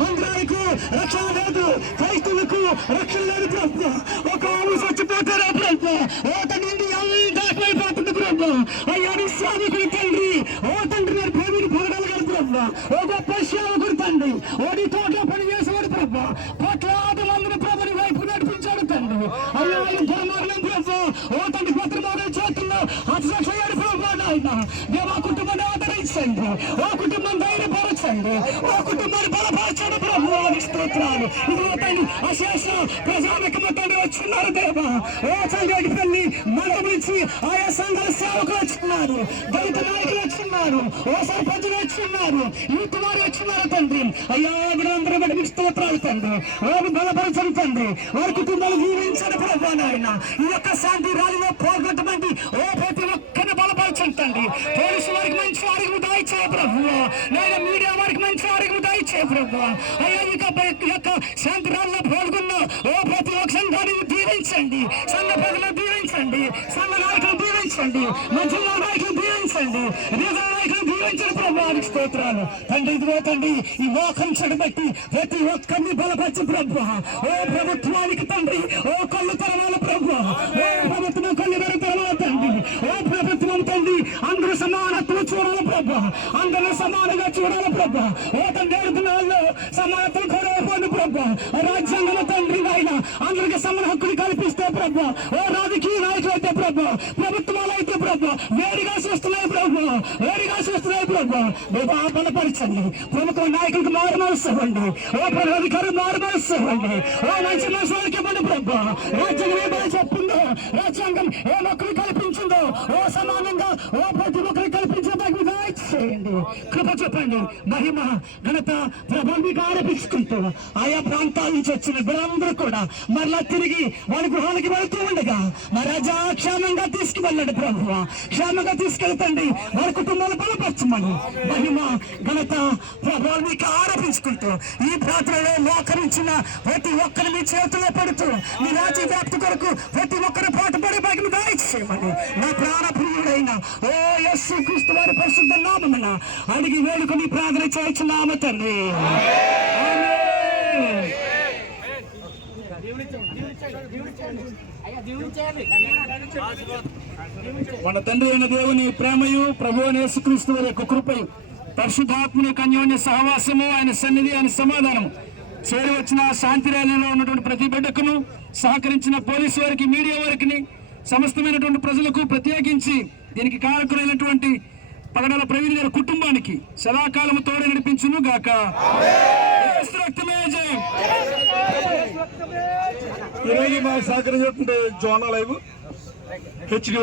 మంగళానికి రక్షణ లేదు. క్రైస్తవులకు రక్షణ లేదు ప్రభు. ఒక ఆమె చచ్చిపోతారా ప్రభు? ఓట నుండి అంతా అయిపోతుంది ప్రభు. అయ్యా విశ్వామికుడి తండ్రి. ఓ తండ్రి మీరు ప్రేమిని పొందగలగాలి ప్రభు. ఓ గొప్ప సేవకుడి తండ్రి. ఓడి తోటలో పని చేసేవాడు ప్రభు. కోట్లాది మందిని ప్రభుని వైపు నడిపించాడు తండ్రి. అయ్యా ఆయన పరమారణం ప్రభు. ఓ తండ్రి పత్రిక చేతుల్లో అతి సక్ష దేవా కుటుంబాన్ని ఆదరించండి. ఓ కుటుంబం ధైర్యపరచండి. ఓ కుటుంబాన్ని బలపరచండి. ప్రభు స్తోత్రాలు. ఇదిగో తండ్రి అశేష ప్రజానికి మొత్తం వచ్చిన్నారు దేవా. ఓ సంగటి పెళ్ళి మందం నుంచి ఆయా సంఘాల సేవకులు వచ్చిన్నారు. దళిత నాయకులు వచ్చిన్నారు. ఓ సర్పంచులు వచ్చిన్నారు. ఈ కుమారు వచ్చిన్నారు తండ్రి. అయ్యా వీరందరూ బట్టి మీకు స్తోత్రాలు తండ్రి. వారు బలపరచండి తండ్రి. వారి కుటుంబాలు జీవించండి ప్రభు నాయన. ఈ యొక్క శాంతి రాలిలో పోగొట్టమండి ఓ ప్రతి ఒక్క బలపరచండి తండ్రి పోలీసు వారికి మంచి ఆరోగ్యం దయచే ప్రభు. నేను మీడియా వారికి మంచి ఆరోగ్యం దయచే ప్రభు. అయ్యా ఇక యొక్క శాంతి ర్యాలీలో పాల్గొన్న ఓ ప్రతి ఒక్క సంఘాన్ని దీవించండి. సంఘ ప్రజలను దీవించండి. సంఘ నాయకులు దీవించండి. మా నాయకులు దీవించండి. రీజన్ నాయకులు దీవించండి ప్రభావానికి స్తోత్రాలు. తండ్రి ఇదిగో తండ్రి ఈ మోకం చెడబెట్టి ప్రతి ఒక్కరిని బలపరచు ప్రభు. ఓ ప్రభుత్వానికి తండ్రి ఓ కళ్ళు తరవాలి ప్రభు. ఓ ప్రభుత్వం కళ్ళు తెరవాలి తండ్రి ఓ ప్రభుత్వం అందరూ సమానత్వం చూడాలి ప్రభా. అందరూ సమానంగా చూడాలి ప్రభా. ఓ తండ్రి సమానత్వం కూడా సమానత్వం ప్రభా ప్రభు. రాజ్యాంగంలో తండ్రి నాయన అందరికి సమాన హక్కులు కల్పిస్తే ప్రభా. ఓ రాజకీయ నాయకులు అయితే ప్రభా ప్రభుత్వాలు అయితే ప్రభా వేరుగా చూస్తున్నాయి ప్రభా వేరుగా చూస్తున్నాయి ప్రభా. దేవా బలపరచండి. ప్రముఖ నాయకులకు మారు మనసు ఓ ప్రభుత్వం మారు మనసు ఓ మంచి మనసు వారికి ఇవ్వండి ప్రభా. రాజ్యాంగం ఏమైనా చెప్పిందో రాజ్యాంగం ఏ మొక్కలు కలిపి ఓ సమానంగా ఓ ప్రతిభ చేయండి కృప చెప్పండి మహిమ ఘనత ప్రభావం మీకు ఆరోపించుకుంటూ ఆయా ప్రాంతాల నుంచి వచ్చిన వీళ్ళందరూ కూడా మరలా తిరిగి వాళ్ళ గృహాలకి వెళ్తూ ఉండగా మా రాజా క్షేమంగా తీసుకువెళ్ళండి ప్రభు. క్షేమంగా తీసుకెళ్తండి వారి కుటుంబాలు బలపరచమని మహిమ ఘనత ప్రభావం మీకు ఆరోపించుకుంటూ ఈ ప్రాంతంలో మోకరించిన ప్రతి ఒక్కరి మీ చేతిలో పడుతూ మీ రాజీ వ్యాప్తి కొరకు ప్రతి ఒక్కరు పాటుపడే భాగ్యం దాయిచేయమని నా ప్రాణ ప్రియుడైన ఓ యస్సు క్రీస్తు వారి పరిశుద్ధ నామమున అడిగి వేడుకొని ప్రార్థన చేయించున్నాము తండ్రి. మన తండ్రి అయిన దేవుని ప్రేమయు ప్రభు అని యేసుక్రీస్తు వారి యొక్క కృపయు పరిశుద్ధాత్మని యొక్క అన్యోన్య సహవాసము ఆయన సన్నిధి ఆయన సమాధానము. చేరి వచ్చిన శాంతి ర్యాలీలో ఉన్నటువంటి ప్రతి బిడ్డకును సహకరించిన పోలీసు వారికి మీడియా వారికి సమస్తమైనటువంటి ప్రజలకు ప్రత్యేకించి దీనికి కారకులైనటువంటి పగడాల ప్రవీణ్ గారి కుటుంబానికి సదాకాలము తోడ నడిపించును గాక ఈరోజు మాకు సహకరించినటువంటి జోనా లైవ్. హెచ్డి